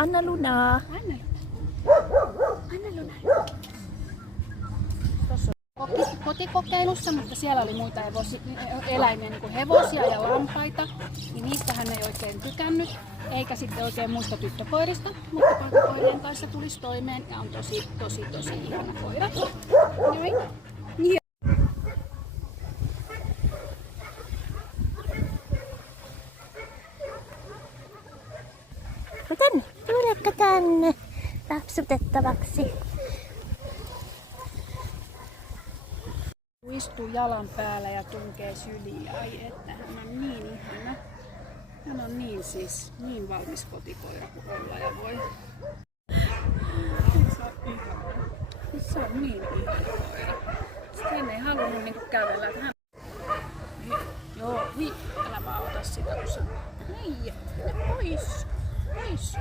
Anna Lunaa. Anna Luna. Tuossa on kotikokeilussa, mutta siellä oli muita eläimiä, niin kuin hevosia ja lampaita. Niin niistä hän ei oikein tykännyt, eikä sitten oikein muista tyttökoirista. Mutta poikakoirien kanssa tulisi toimeen ja on tosi ihana koira. Noin. No tänne, tulijakka tänne rapsutettavaksi. Istuu jalan päällä ja tunkee syliin. Ai että hän on niin ihana. Hän on niin valmis kotikoira kuin olla ja voi. Se on niin ihana koira. Hän ei halunnut niinku kävellä. Joo, niin. Älä vaan ota sitä, kun sä... Niin, pois. Us.